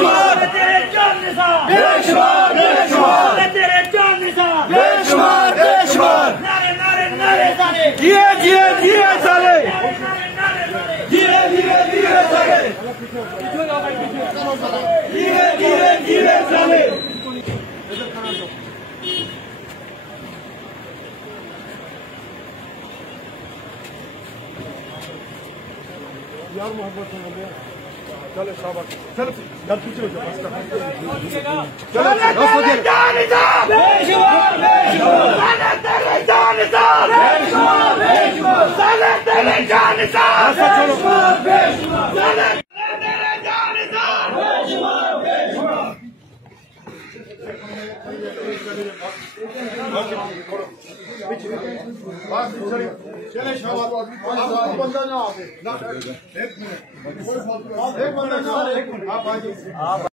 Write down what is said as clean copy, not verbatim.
बेशुमार तेरे जान निसार, बेशुमार बेशुमार तेरे जान निसार, बेशुमार बेशुमार नारे नारे नारे साले जिए जिए जिए साले धीरे धीरे धीरे साले धीरे धीरे धीरे साले यार मोहब्बत चलो शाबाश चलो यार पीछे हो जाओ चलो जान निसार बेशुमार बेशुमार साले तेरे जान निसार बेशुमार बेशुमार साले तेरे जान निसार बेशुमार बेशुमार साले तेरे जान निसार बेशुमार बेशुमार चले शाबाश बंदा ना आवे ना एक मिनट आप